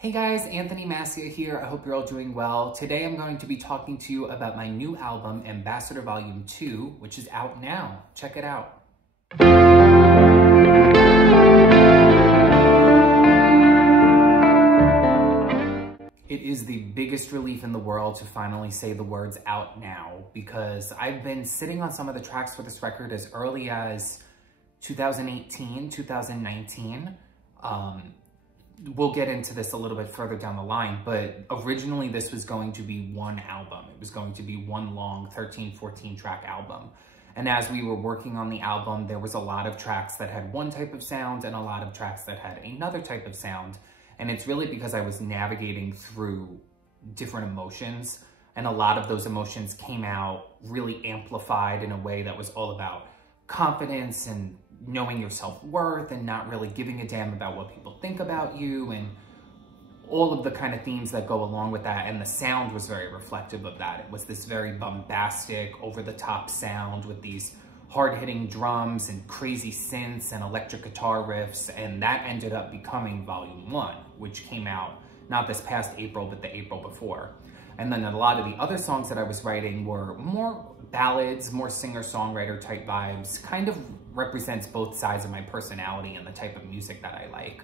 Hey guys, Anthony Mascia here. I hope you're all doing well. Today I'm going to be talking to you about my new album, Ambassador Volume 2, which is out now. Check it out. It is the biggest relief in the world to finally say the words "out now," because I've been sitting on some of the tracks for this record as early as 2018, 2019. We'll get into this a little bit further down the line, but originally this was going to be one album. It was going to be one long 13, 14 track album. And as we were working on the album, there was a lot of tracks that had one type of sound and a lot of tracks that had another type of sound. And it's really because I was navigating through different emotions, and a lot of those emotions came out really amplified in a way that was all about confidence and knowing your self-worth and not really giving a damn about what people think about you and all of the kind of themes that go along with that. And the sound was very reflective of that. It was this very bombastic, over-the-top sound with these hard-hitting drums and crazy synths and electric guitar riffs, and that ended up becoming Volume 1, which came out not this past April, but the April before. And then a lot of the other songs that I was writing were more ballads, more singer-songwriter type vibes, kind of represents both sides of my personality and the type of music that I like.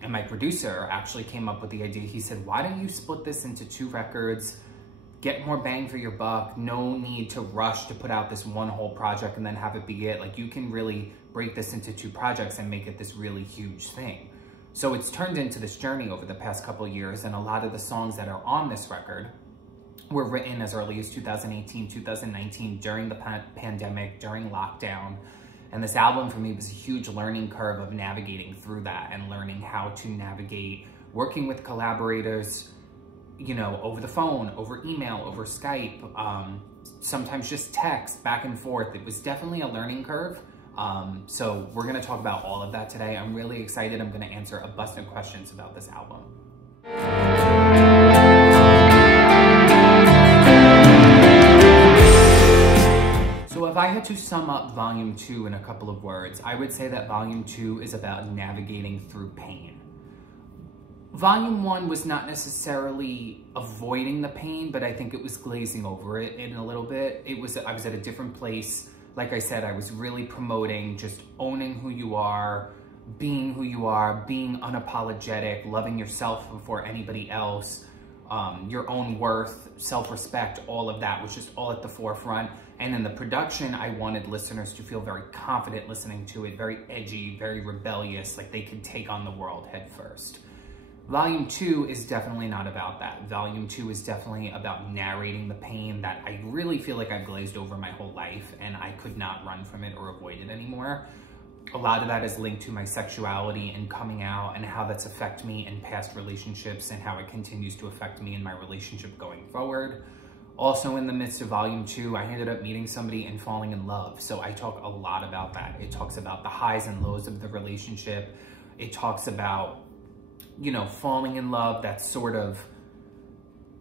And my producer actually came up with the idea. He said, why don't you split this into 2 records, get more bang for your buck, no need to rush to put out this one whole project and then have it be it. Like, you can really break this into 2 projects and make it this really huge thing. So it's turned into this journey over the past couple of years, and a lot of the songs that are on this record were written as early as 2018, 2019, during the pandemic, during lockdown. And this album for me was a huge learning curve of navigating through that and learning how to navigate working with collaborators, you know, over the phone, over email, over Skype, sometimes just text back and forth. It was definitely a learning curve. So we're gonna talk about all of that today. I'm really excited. I'm gonna answer a bunch of questions about this album. So if I had to sum up Volume 2 in a couple of words, I would say that Volume 2 is about navigating through pain. Volume 1 was not necessarily avoiding the pain, but I think it was glazing over it in a little bit. I was at a different place. Like I said, I was really promoting just owning who you are, being unapologetic, loving yourself before anybody else, your own worth, self-respect, all of that was just all at the forefront. And in the production, I wanted listeners to feel very confident listening to it, very edgy, very rebellious, like they could take on the world head first. Volume 2 is definitely not about that. Volume 2 is definitely about narrating the pain that I really feel like I've glazed over my whole life, and I could not run from it or avoid it anymore. A lot of that is linked to my sexuality and coming out and how that's affected me in past relationships and how it continues to affect me in my relationship going forward. Also, in the midst of Volume 2, I ended up meeting somebody and falling in love. So I talk a lot about that. It talks about the highs and lows of the relationship. It talks about, you know, falling in love, that sort of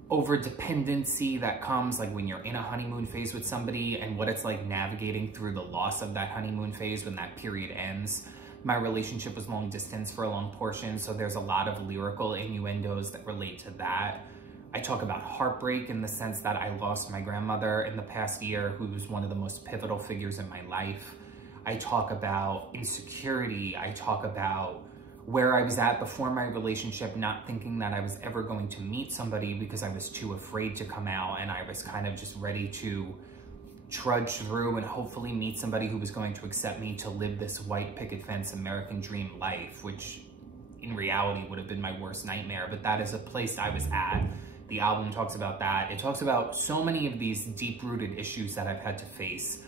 over-dependency that comes like when you're in a honeymoon phase with somebody, and what it's like navigating through the loss of that honeymoon phase when that period ends. My relationship was long distance for a long portion, so there's a lot of lyrical innuendos that relate to that. I talk about heartbreak in the sense that I lost my grandmother in the past year, who was one of the most pivotal figures in my life. I talk about insecurity. I talk about where I was at before my relationship, not thinking that I was ever going to meet somebody because I was too afraid to come out, and I was kind of just ready to trudge through and hopefully meet somebody who was going to accept me to live this white picket fence American dream life, which in reality would have been my worst nightmare, but that is a place I was at. The album talks about that. It talks about so many of these deep-rooted issues that I've had to face.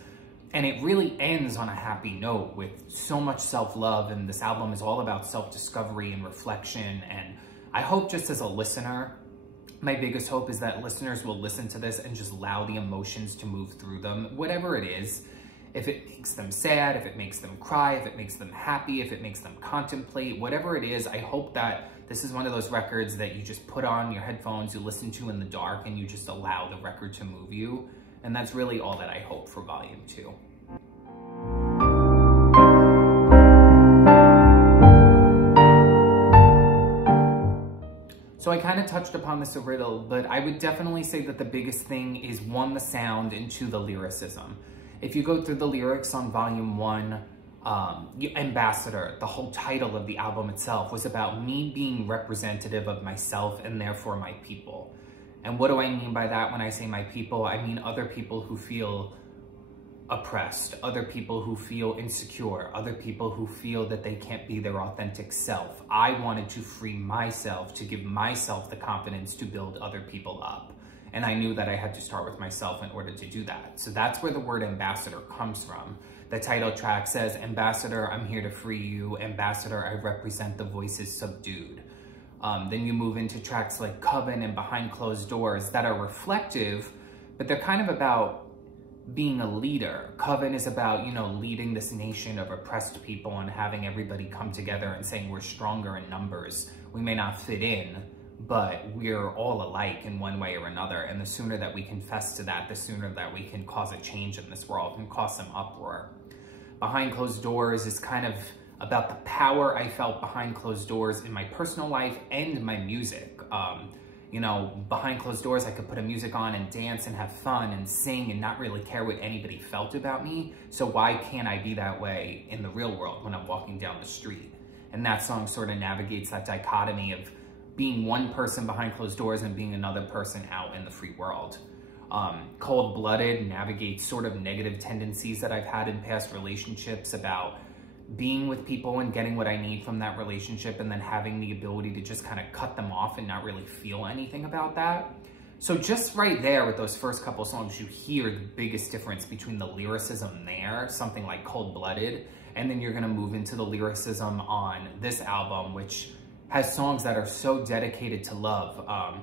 And it really ends on a happy note with so much self-love, and this album is all about self-discovery and reflection. And I hope, just as a listener, my biggest hope is that listeners will listen to this and just allow the emotions to move through them, whatever it is. If it makes them sad, if it makes them cry, if it makes them happy, if it makes them contemplate, whatever it is, I hope that this is one of those records that you just put on your headphones, you listen to in the dark, and you just allow the record to move you. And that's really all that I hope for Volume 2. So I kind of touched upon this a little, but I would definitely say that the biggest thing is one, the sound, and two, the lyricism. If you go through the lyrics on volume 1, Ambassador, the whole title of the album itself was about me being representative of myself and therefore my people. And what do I mean by that when I say my people? I mean other people who feel oppressed, other people who feel insecure, other people who feel that they can't be their authentic self. I wanted to free myself, to give myself the confidence to build other people up. And I knew that I had to start with myself in order to do that. So that's where the word ambassador comes from. The title track says, Ambassador, I'm here to free you. Ambassador, I represent the voices subdued. Then you move into tracks like Coven and Behind Closed Doors that are reflective, but they're kind of about being a leader. Coven is about, you know, leading this nation of oppressed people and having everybody come together and saying we're stronger in numbers. We may not fit in, but we're all alike in one way or another. And the sooner that we confess to that, the sooner that we can cause a change in this world and cause some uproar. Behind Closed Doors is kind of about the power I felt behind closed doors in my personal life and my music. You know, behind closed doors, I could put a music on and dance and have fun and sing and not really care what anybody felt about me. So why can't I be that way in the real world when I'm walking down the street? And that song sort of navigates that dichotomy of being one person behind closed doors and being another person out in the free world. Cold Blooded navigates sort of negative tendencies that I've had in past relationships about being with people and getting what I need from that relationship and then having the ability to just kind of cut them off and not really feel anything about that. So just right there with those first couple songs, you hear the biggest difference between the lyricism there, something like Cold Blooded, and then you're gonna move into the lyricism on this album, which has songs that are so dedicated to love.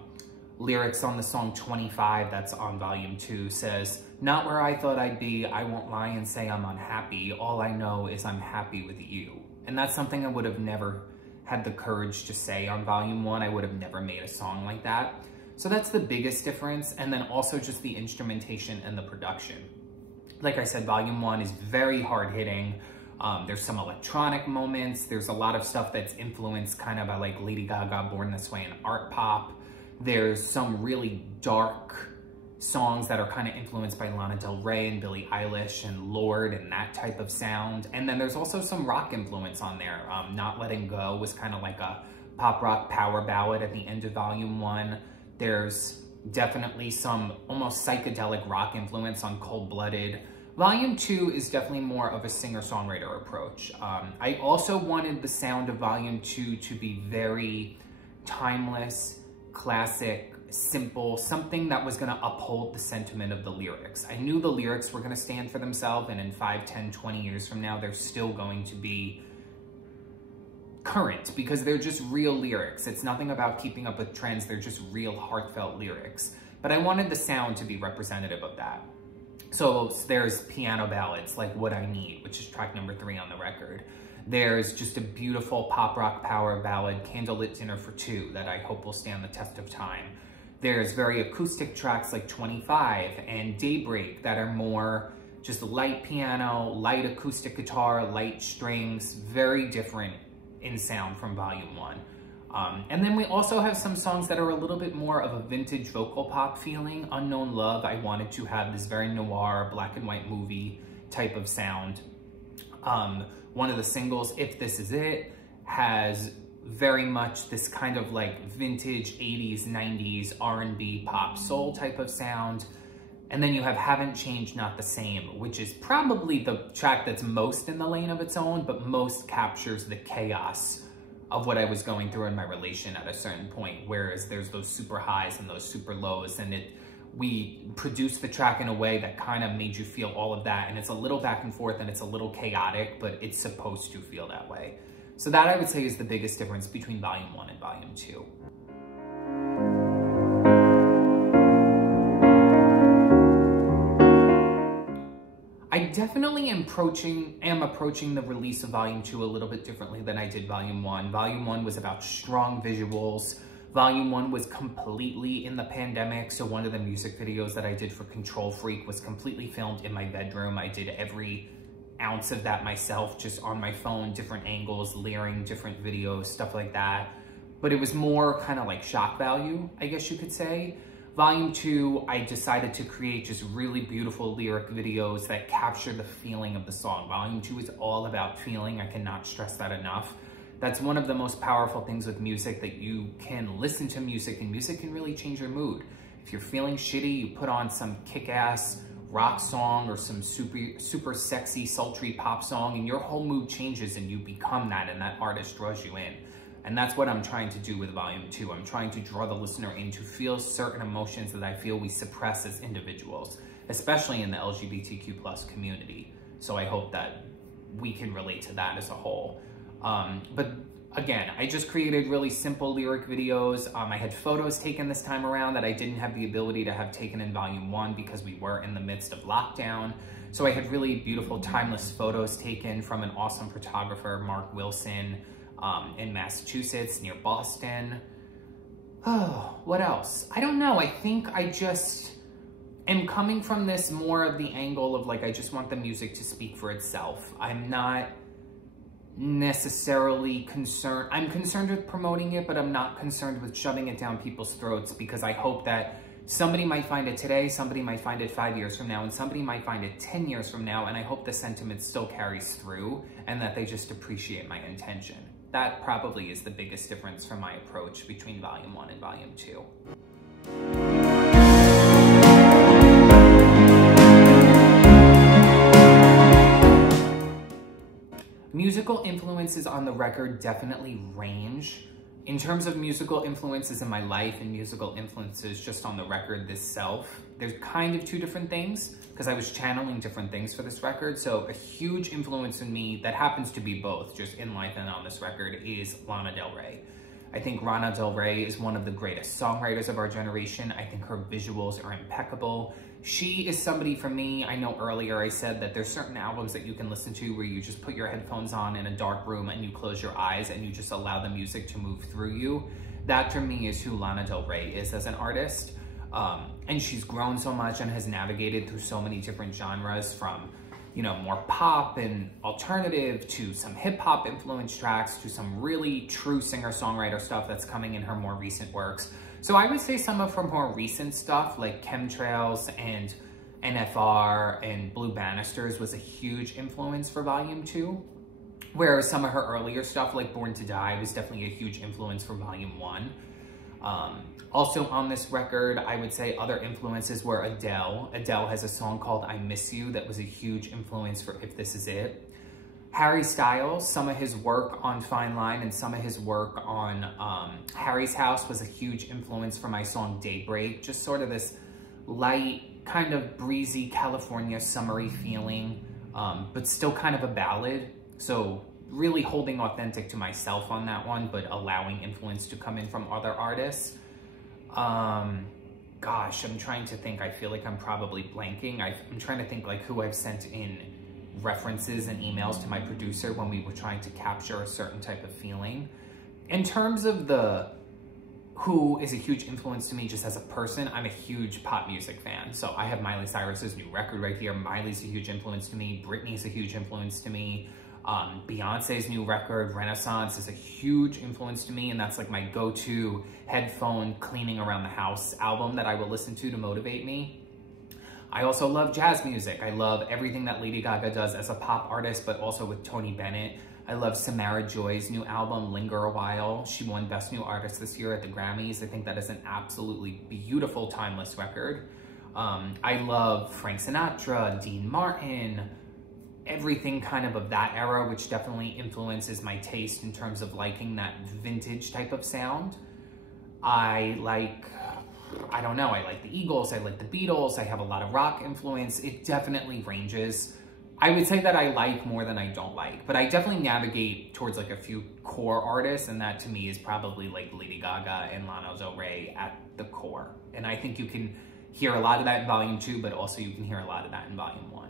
Lyrics on the song 25 that's on volume 2 says, not where I thought I'd be, I won't lie and say I'm unhappy, all I know is I'm happy with you. And that's something I would have never had the courage to say on volume 1. I would have never made a song like that. So that's the biggest difference, and then also just the instrumentation and the production. Like I said, volume 1 is very hard-hitting. There's some electronic moments, there's a lot of stuff that's influenced kind of by like Lady Gaga, Born This Way, and art pop. There's some really dark songs that are kind of influenced by Lana Del Rey and Billie Eilish and Lorde and that type of sound. And then there's also some rock influence on there. Not Letting Go was kind of like a pop rock power ballad at the end of volume 1. There's definitely some almost psychedelic rock influence on Cold Blooded. Volume 2 is definitely more of a singer-songwriter approach. I also wanted the sound of volume 2 to be very timeless, classic, simple, something that was going to uphold the sentiment of the lyrics. I knew the lyrics were going to stand for themselves, and in 5, 10, 20 years from now, they're still going to be current because they're just real lyrics. It's nothing about keeping up with trends. They're just real heartfelt lyrics. But I wanted the sound to be representative of that. So there's piano ballads like What I Need, which is track number 3 on the record. There's just a beautiful pop rock power ballad, Candlelit Dinner for Two, that I hope will stand the test of time. There's very acoustic tracks like 25 and Daybreak that are more just light piano, light acoustic guitar, light strings, very different in sound from volume 1. And then we also have some songs that are a little bit more of a vintage vocal pop feeling. Unknown Love, I wanted to have this very noir, black and white movie type of sound. One of the singles, If This Is It, has very much this kind of like vintage 80s, 90s R&B pop soul type of sound. And then you have Haven't Changed, Not the Same, which is probably the track that's most in the lane of its own, but most captures the chaos of what I was going through in my relation at a certain point, whereas there's those super highs and those super lows, and we produced the track in a way that kind of made you feel all of that, and it's a little back and forth and it's a little chaotic, but it's supposed to feel that way. So that I would say is the biggest difference between volume 1 and volume 2. I definitely am approaching the release of volume 2 a little bit differently than I did volume 1. Volume 1 was about strong visuals. Volume 1 was completely in the pandemic, so one of the music videos that I did for Control Freak was completely filmed in my bedroom. I did every ounce of that myself, just on my phone, different angles, layering different videos, stuff like that. but it was more kind of like shock value, I guess you could say. Volume 2, I decided to create just really beautiful lyric videos that capture the feeling of the song. Volume 2 is all about feeling. I cannot stress that enough. That's one of the most powerful things with music, that you can listen to music and music can really change your mood. If you're feeling shitty, you put on some kick-ass rock song or some super sexy, sultry pop song, and your whole mood changes and you become that, and that artist draws you in. And that's what I'm trying to do with Volume 2. I'm trying to draw the listener in to feel certain emotions that I feel we suppress as individuals, especially in the LGBTQ+ community. So I hope that we can relate to that as a whole. But again, I just created really simple lyric videos. I had photos taken this time around that I didn't have the ability to have taken in Volume 1 because we were in the midst of lockdown. So I had really beautiful, timeless photos taken from an awesome photographer, Mark Wilson, in Massachusetts near Boston. Oh, what else? I don't know. I think I just am coming from this more of the angle of like, I just want the music to speak for itself. I'm not necessarily concerned. I'm concerned with promoting it, but I'm not concerned with shoving it down people's throats, because I hope that somebody might find it today, somebody might find it 5 years from now, and somebody might find it 10 years from now, and I hope the sentiment still carries through and that they just appreciate my intention. That probably is the biggest difference from my approach between Volume 1 and Volume 2. Musical influences on the record definitely range. In terms of musical influences in my life and musical influences just on the record itself, there's kind of two different things, because I was channeling different things for this record. So a huge influence in me that happens to be both, just in life and on this record, is Lana Del Rey. I think Lana Del Rey is one of the greatest songwriters of our generation. I think her visuals are impeccable. She is somebody, for me, I know earlier I said that there's certain albums that you can listen to where you just put your headphones on in a dark room and you close your eyes and you just allow the music to move through you. That, for me, is who Lana Del Rey is as an artist. And she's grown so much and has navigated through so many different genres, from, you know, more pop and alternative to some hip hop influenced tracks to some really true singer-songwriter stuff that's coming in her more recent works. So I would say some of her more recent stuff, like Chemtrails and NFR and Blue Banisters, was a huge influence for Volume 2. Whereas some of her earlier stuff, like Born to Die, was definitely a huge influence for Volume 1. Also on this record, I would say other influences were Adele. Adele has a song called I Miss You that was a huge influence for If This Is It. Harry Styles, some of his work on Fine Line and some of his work on Harry's House was a huge influence for my song Daybreak. Just sort of this light, kind of breezy California summery feeling, but still kind of a ballad. So really holding authentic to myself on that one, but allowing influence to come in from other artists. Gosh, I'm trying to think. I feel like I'm probably blanking. I'm trying to think like who I've sent in references and emails to my producer when we were trying to capture a certain type of feeling. In terms of who is a huge influence to me just as a person, I'm a huge pop music fan. So I have Miley Cyrus's new record right here. Miley's a huge influence to me. Britney's a huge influence to me. Beyonce's new record, Renaissance, is a huge influence to me, and that's like my go-to headphone cleaning around the house album that I will listen to motivate me. I also love jazz music. I love everything that Lady Gaga does as a pop artist, but also with Tony Bennett. I love Samara Joy's new album, Linger a While. She won Best New Artist this year at the Grammys. I think that is an absolutely beautiful, timeless record. I love Frank Sinatra, Dean Martin, everything kind of that era, which definitely influences my taste in terms of liking that vintage type of sound. I like the Eagles, I like the Beatles, I have a lot of rock influence. It definitely ranges. I would say that I like more than I don't like, but I definitely navigate towards like a few core artists, and that to me is probably like Lady Gaga and Lana Del Rey at the core. And I think you can hear a lot of that in Volume 2, but also you can hear a lot of that in Volume 1.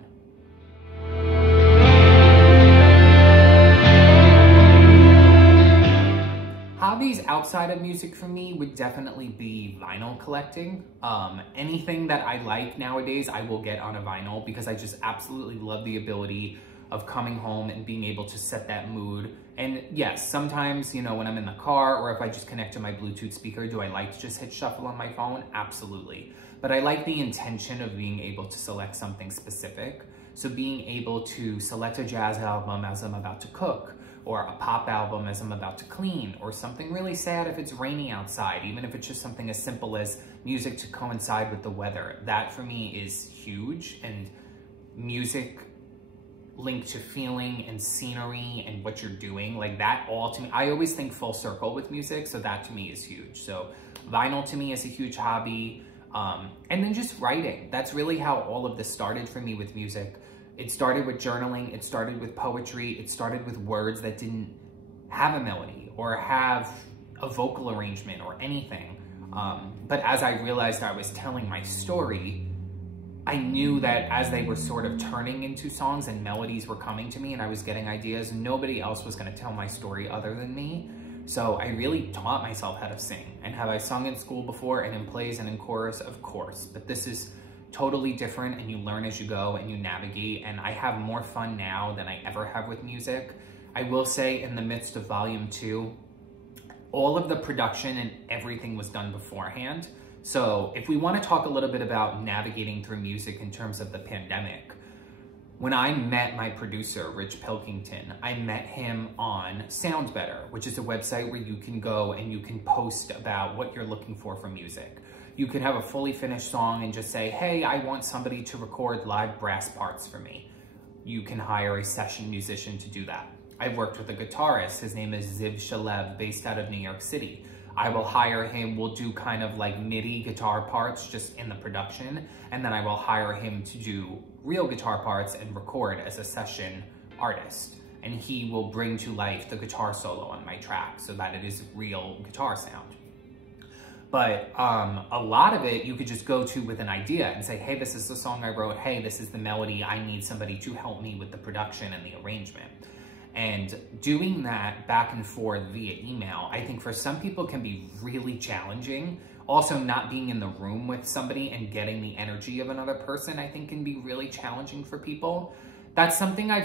Hobbies outside of music for me would definitely be vinyl collecting. Anything that I like nowadays, I will get on a vinyl, because I just absolutely love the ability of coming home and being able to set that mood And yes, sometimes, you know, when I'm in the car or if I just connect to my Bluetooth speaker, do I like to just hit shuffle on my phone? Absolutely. But I like the intention of being able to select something specific. So being able to select a jazz album as I'm about to cook, or a pop album as I'm about to clean, or something really sad if it's rainy outside, even if it's just something as simple as music to coincide with the weather. That for me is huge, and music linked to feeling and scenery and what you're doing, like that all to me, I always think full circle with music, so that to me is huge. So vinyl to me is a huge hobby. And then just writing. That's really how all of this started for me with music. It started with journaling, it started with poetry, it started with words that didn't have a melody or have a vocal arrangement or anything. But as I realized I was telling my story, I knew that as they were sort of turning into songs and melodies were coming to me and I was getting ideas, nobody else was going to tell my story other than me. So I really taught myself how to sing. And have I sung in school before and in plays and in chorus? Of course. But this is totally different, and you learn as you go and you navigate. And I have more fun now than I ever have with music. I will say in the midst of Volume 2, all of the production and everything was done beforehand. So if we want to talk a little bit about navigating through music in terms of the pandemic, when I met my producer, Rich Pilkington, I met him on Sound Better, which is a website where you can go and you can post about what you're looking for from music. You can have a fully finished song and just say, hey, I want somebody to record live brass parts for me. You can hire a session musician to do that. I've worked with a guitarist. His name is Ziv Shalev, based out of New York City. I will hire him, we'll do kind of like MIDI guitar parts just in the production, and then I will hire him to do real guitar parts and record as a session artist. And he will bring to life the guitar solo on my track so that it is real guitar sound. But a lot of it you could just go to with an idea and say, hey, this is the song I wrote, hey, this is the melody, I need somebody to help me with the production and the arrangement. And doing that back and forth via email, I think for some people can be really challenging. Also, not being in the room with somebody and getting the energy of another person, I think can be really challenging for people. That's something I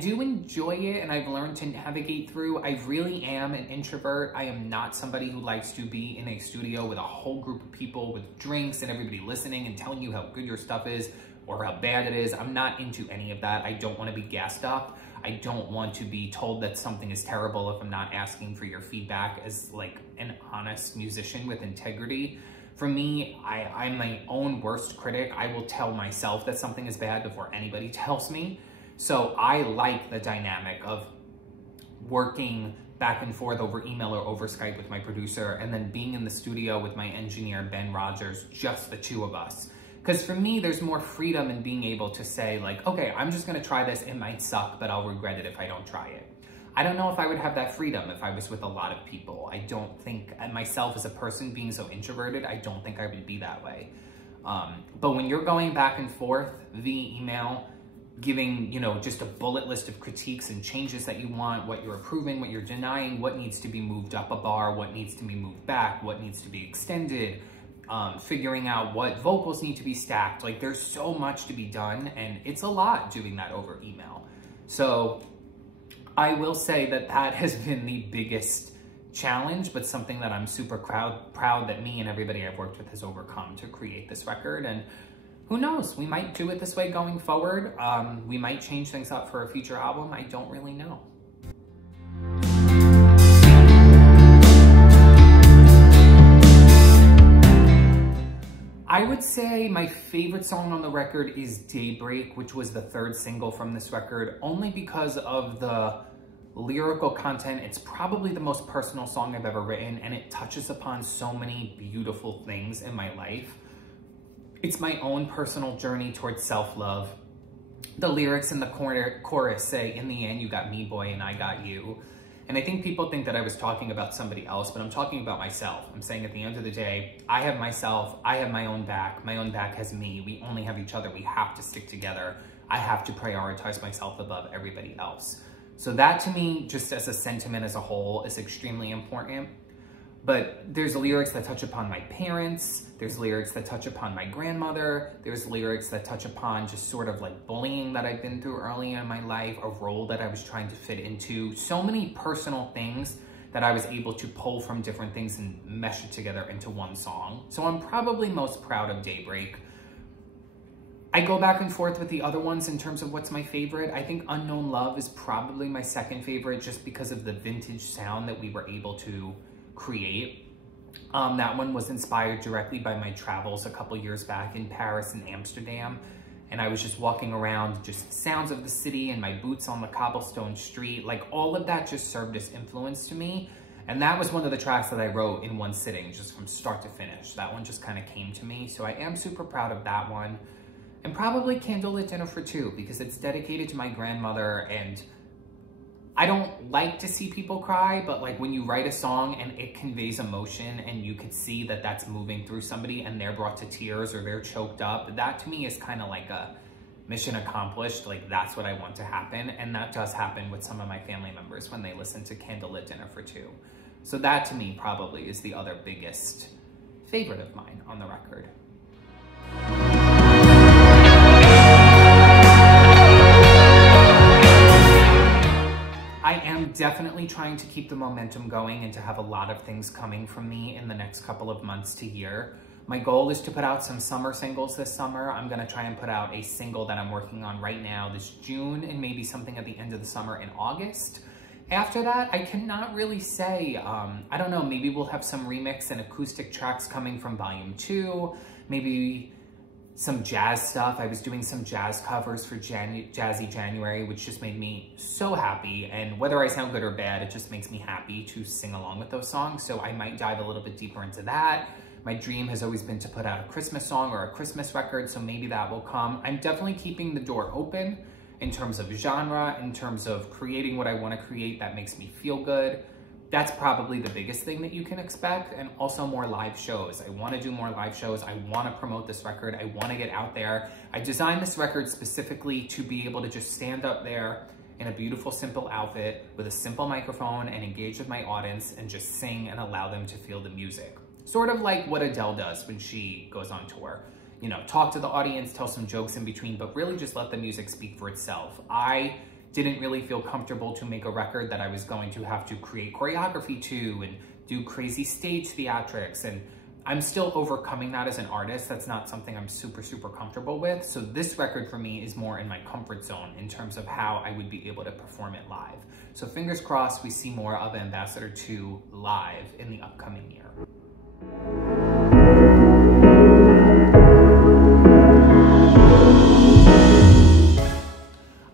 do enjoy it and I've learned to navigate through. I really am an introvert. I am not somebody who likes to be in a studio with a whole group of people with drinks and everybody listening and telling you how good your stuff is or how bad it is. I'm not into any of that. I don't want to be gassed up. I don't want to be told that something is terrible if I'm not asking for your feedback as like an honest musician with integrity. For me, I'm my own worst critic. I will tell myself that something is bad before anybody tells me. So I like the dynamic of working back and forth over email or over Skype with my producer, and then being in the studio with my engineer, Ben Rogers, just the two of us. Because for me, there's more freedom in being able to say like, okay, I'm just gonna try this. It might suck, but I'll regret it if I don't try it. I don't know if I would have that freedom if I was with a lot of people. I don't think, myself as a person being so introverted, I don't think I would be that way. But when you're going back and forth via email, giving, you know, just a bullet list of critiques and changes that you want, what you're approving, what you're denying, what needs to be moved up a bar, what needs to be moved back, what needs to be extended, figuring out what vocals need to be stacked. Like there's so much to be done and it's a lot doing that over email. So I will say that that has been the biggest challenge, but something that I'm super proud that me and everybody I've worked with has overcome to create this record. And who knows, we might do it this way going forward. We might change things up for a future album. I don't really know. I would say my favorite song on the record is Daybreak, which was the third single from this record, only because of the lyrical content. It's probably the most personal song I've ever written, and it touches upon so many beautiful things in my life. It's my own personal journey towards self-love. The lyrics in the chorus say, in the end, you got me, boy, and I got you. And I think people think that I was talking about somebody else, but I'm talking about myself. I'm saying at the end of the day, I have myself, I have my own back has me, we only have each other, we have to stick together. I have to prioritize myself above everybody else. So that to me, just as a sentiment as a whole, is extremely important. But there's lyrics that touch upon my parents, there's lyrics that touch upon my grandmother, there's lyrics that touch upon just sort of like bullying that I've been through early in my life, a role that I was trying to fit into, so many personal things that I was able to pull from different things and mesh it together into one song. So I'm probably most proud of Daybreak. I go back and forth with the other ones in terms of what's my favorite. I think Unknown Love is probably my second favorite just because of the vintage sound that we were able to create. That one was inspired directly by my travels a couple years back in Paris and Amsterdam. And I was just walking around, just sounds of the city and my boots on the cobblestone street. Like all of that just served as influence to me. And that was one of the tracks that I wrote in one sitting, just from start to finish. That one just kind of came to me. So I am super proud of that one. And probably Candlelit Dinner for Two, because it's dedicated to my grandmother, and I don't like to see people cry, but like when you write a song and it conveys emotion and you could see that that's moving through somebody and they're brought to tears or they're choked up, that to me is kind of like a mission accomplished. Like that's what I want to happen. And that does happen with some of my family members when they listen to Candlelit Dinner for Two. So that to me probably is the other biggest favorite of mine on the record. I am definitely trying to keep the momentum going and to have a lot of things coming from me in the next couple of months to year. My goal is to put out some summer singles this summer. I'm gonna try and put out a single that I'm working on right now this June, and maybe something at the end of the summer in August. After that, I cannot really say. I don't know, maybe we'll have some remix and acoustic tracks coming from Volume 2, maybe some jazz stuff. I was doing some jazz covers for Jazzy January, which just made me so happy. And whether I sound good or bad, it just makes me happy to sing along with those songs. So I might dive a little bit deeper into that. My dream has always been to put out a Christmas song or a Christmas record, so maybe that will come. I'm definitely keeping the door open in terms of genre, in terms of creating what I want to create that makes me feel good. That's probably the biggest thing that you can expect, and also more live shows. I want to do more live shows. I want to promote this record. I want to get out there. I designed this record specifically to be able to just stand up there in a beautiful, simple outfit with a simple microphone and engage with my audience and just sing and allow them to feel the music. Sort of like what Adele does when she goes on tour. You know, talk to the audience, tell some jokes in between, but really just let the music speak for itself. I didn't really feel comfortable to make a record that I was going to have to create choreography to and do crazy stage theatrics. And I'm still overcoming that as an artist. That's not something I'm super, super comfortable with. So this record for me is more in my comfort zone in terms of how I would be able to perform it live. So fingers crossed we see more of Ambassador 2 live in the upcoming year.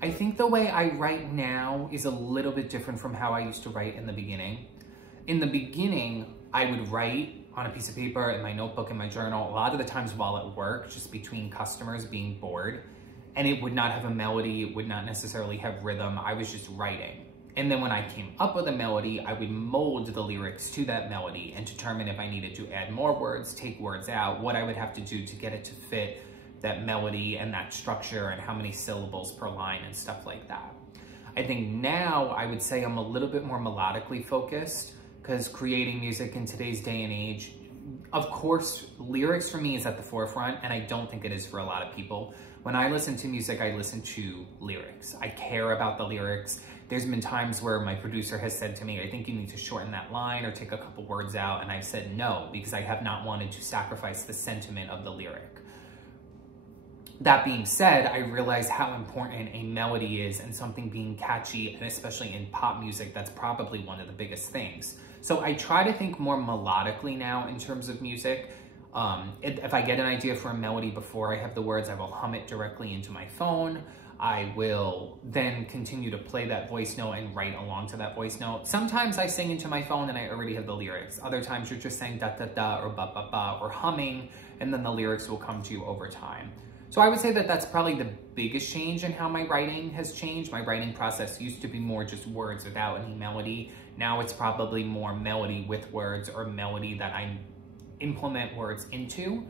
I think the way I write now is a little bit different from how I used to write in the beginning. In the beginning, I would write on a piece of paper in my notebook, in my journal, a lot of the times while at work, just between customers being bored, and it would not have a melody, it would not necessarily have rhythm, I was just writing. And then when I came up with a melody, I would mold the lyrics to that melody and determine if I needed to add more words, take words out, what I would have to do to get it to fit that melody and that structure and how many syllables per line and stuff like that. I think now I would say I'm a little bit more melodically focused, because creating music in today's day and age, of course, lyrics for me is at the forefront, and I don't think it is for a lot of people. When I listen to music, I listen to lyrics. I care about the lyrics. There's been times where my producer has said to me, I think you need to shorten that line or take a couple words out, and I've said no, because I have not wanted to sacrifice the sentiment of the lyric. That being said, I realize how important a melody is and something being catchy, and especially in pop music, that's probably one of the biggest things. So I try to think more melodically now in terms of music. If I get an idea for a melody before I have the words, I will hum it directly into my phone. I will then continue to play that voice note and write along to that voice note. Sometimes I sing into my phone and I already have the lyrics. Other times you're just saying da da da or ba ba ba or humming, and then the lyrics will come to you over time. So I would say that that's probably the biggest change in how my writing has changed. My writing process used to be more just words without any melody. Now it's probably more melody with words, or melody that I implement words into.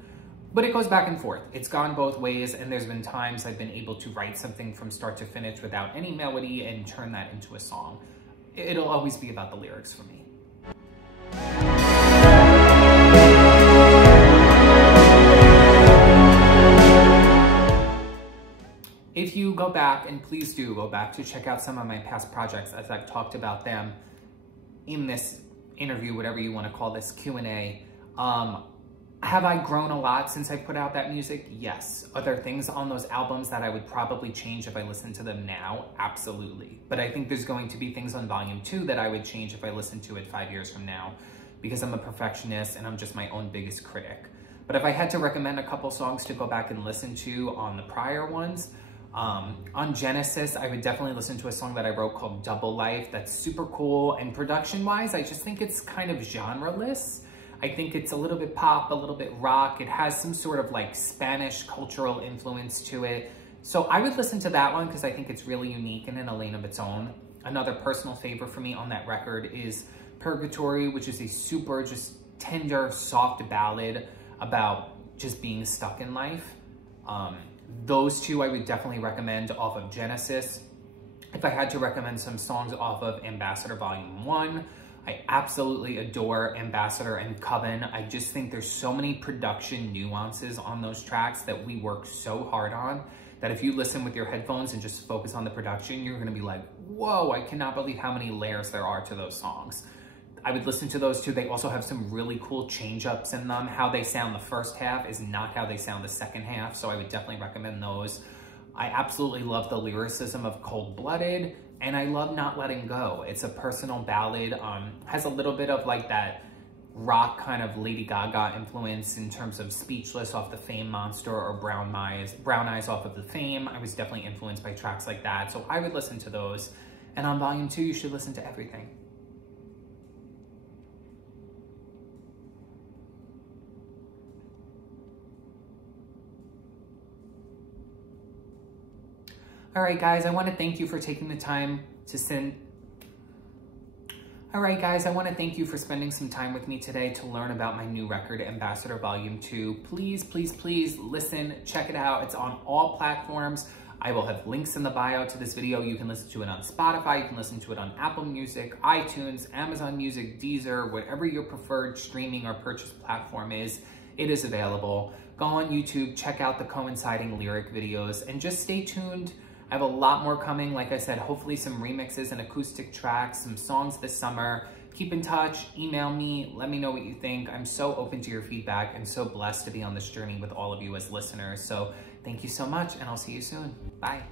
But it goes back and forth. It's gone both ways, and there's been times I've been able to write something from start to finish without any melody and turn that into a song. It'll always be about the lyrics for me. go back, and please do go back to check out some of my past projects as I've talked about them in this interview, whatever you want to call this, Q&A. Have I grown a lot since I put out that music? Yes. Are there things on those albums that I would probably change if I listened to them now? Absolutely. But I think there's going to be things on Volume 2 that I would change if I listened to it 5 years from now, because I'm a perfectionist and I'm just my own biggest critic. But if I had to recommend a couple songs to go back and listen to on the prior ones, on Genesis, I would definitely listen to a song that I wrote called Double Life. That's super cool. And production-wise, I just think it's kind of genreless. I think it's a little bit pop, a little bit rock. It has some sort of like Spanish cultural influence to it. So I would listen to that one because I think it's really unique and in a lane of its own. Another personal favorite for me on that record is Purgatory, which is a super just tender, soft ballad about just being stuck in life. Those two I would definitely recommend off of Genesis. If I had to recommend some songs off of Ambassador Volume 1, I absolutely adore Ambassador and Coven. I just think there's so many production nuances on those tracks that we work so hard on that if you listen with your headphones and just focus on the production, you're gonna be like, whoa, I cannot believe how many layers there are to those songs. I would listen to those two. They also have some really cool change-ups in them. How they sound the first half is not how they sound the second half, so I would definitely recommend those. I absolutely love the lyricism of Cold Blooded, and I love Not Letting Go. It's a personal ballad, has a little bit of like that rock kind of Lady Gaga influence in terms of Speechless off the Fame Monster or Brown Eyes off of the Fame. I was definitely influenced by tracks like that, so I would listen to those. And on Volume 2, you should listen to everything. All right, guys, I want to thank you for taking the time to spending some time with me today to learn about my new record, Ambassador Volume 2. Please, please, please listen, check it out. It's on all platforms. I will have links in the bio to this video. You can listen to it on Spotify. You can listen to it on Apple Music, iTunes, Amazon Music, Deezer, whatever your preferred streaming or purchase platform is, it is available. Go on YouTube, check out the coinciding lyric videos, and just stay tuned. I have a lot more coming. Like I said, hopefully some remixes and acoustic tracks, some songs this summer. Keep in touch, email me, let me know what you think. I'm so open to your feedback and so blessed to be on this journey with all of you as listeners. So thank you so much, and I'll see you soon. Bye.